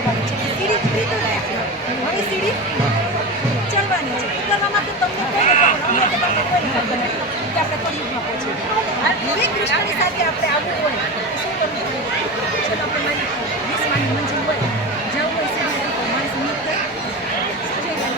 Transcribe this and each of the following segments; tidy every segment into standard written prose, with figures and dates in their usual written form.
જવાનું છે. સીડી ઉતરી તો ગયા છે, હવે સીડી ચડવાની છે. ઉતરવા માટે તમને કોઈને ખબર, અમને તો બાકી કોઈને ખબર નથી કે આપણે કળિયુગમાં પહોંચીએ. હવે કૃષ્ણની સાથે આપણે આવવું હોય તો શું કરવું પડે? છે તો આપણે મારી 20 માની મંજિલ હોય, જવું હોય સીડી તો માણસ નિયત કરે. શું જોઈએ?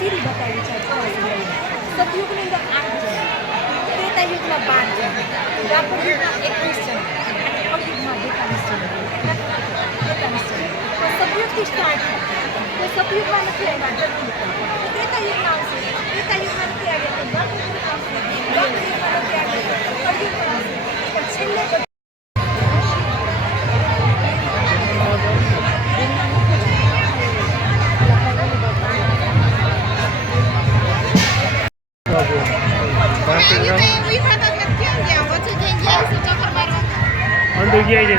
સીડી બતાવી છે સતયુગની અંદર 8 જણ, ત્રેતાયુગમાં 12 જણ, દ્વાપર યુગમાં 21 જણ અને કળયુગમાં 42 જણ. સતયુગથી સ્ટાર્ટ તો સતયુગમાં નથી આવ્યા, ત્રેતાયુગમાં આવશે, ત્રેતાયુગમાં નથી આવ્યા તો દ્વાપર યુગમાં આવશે, દ્વાપર યુગમાં નથી આવ્યા તો કળયુગમાં આવશે, પણ છેલ્લે અંદર ગયા છે.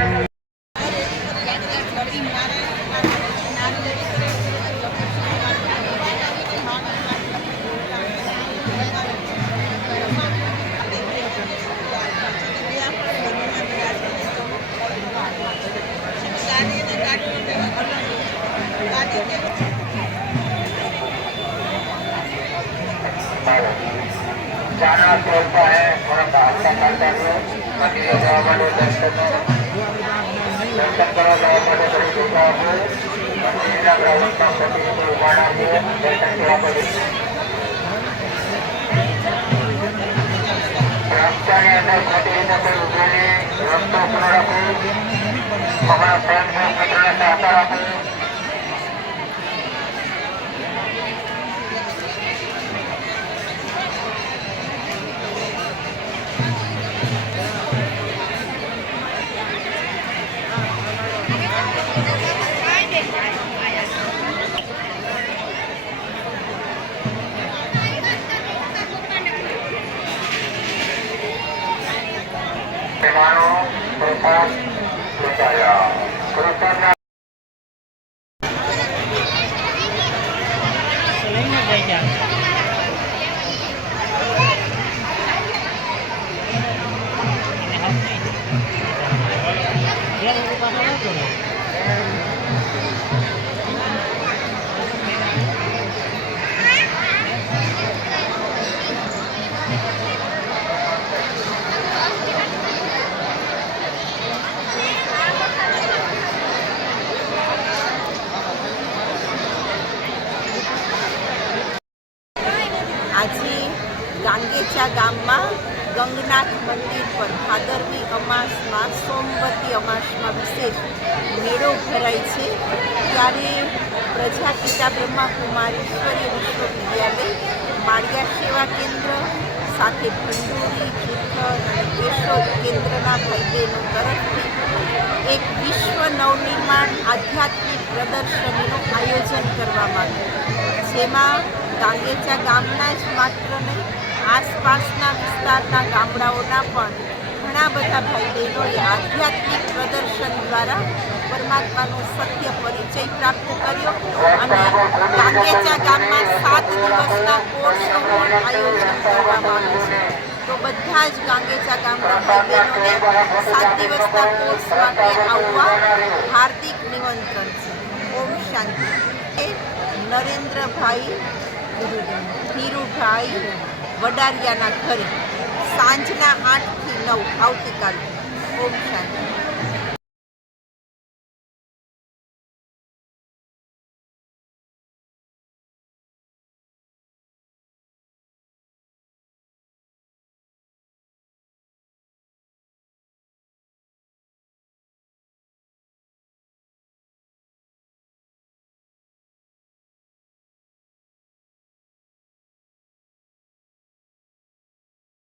जाना पड़ता है थोड़ा हल्का करता है मंदिर जवा માટે દર્શન કરવા જવા માટે ઘણી દુકાનો છે. મંદિરના ગ્રાઉન્ડમાં ખોટી ઉભાડા છે, દર્શન કરવા માટે રસ્તાની અંદર ખોટી રીતે કોઈ ઉભેલી રસ્તો ખુલ્લો રાખો. અમારા ફ્રેન્ડ મિત્રોને સહકાર આપો. મહેમાનો પ્રસાદ પહોંચાડ્યા. પ્રસાદના આજે ગાંગેચા ગામમાં ગંગનાથ મંદિર પર ભાદરવી અમાસમાં સોમવતી અમાસમાં વિશેષ મેળો ભરાય છે. ત્યારે પ્રજાપિતા બ્રહ્માકુમારીશ્વરી વિશ્વવિદ્યાલય, માળિયા સેવા કેન્દ્ર સાથે ભંડોરી, જૂથર અને કેશોદ કેન્દ્રના ભાઈ બહેનો તરફથી એક વિશ્વ નવનિર્માણ આધ્યાત્મિક પ્રદર્શનીનું આયોજન કરવામાં આવ્યું, જેમાં ગાંગેચા ગામના જ માત્ર નહીં, આસપાસના વિસ્તારના ગામડાઓના પણ ઘણા બધા ભાઈ બહેનોએ આધ્યાત્મિક પ્રદર્શન દ્વારા પરમાત્માનો સત્ય પરિચય પ્રાપ્ત કર્યો અને ગાંગેચા ગામમાં 7 દિવસના કોર્સનું પણ આયોજન કરવામાં આવ્યું છે. તો બધા જ ગાંગેચા ગામના ભાઈ બહેનોને 7 દિવસના કોર્સ માટે આવવા હાર્દિક નિમંત્રણ છે. ઓમ શાંતિ. નરેન્દ્રભાઈ ધીરુભાઈ વડારિયાના ઘરે સાંજના 8 થી 9 આવતીકાલે. ઓમ શાંતિ.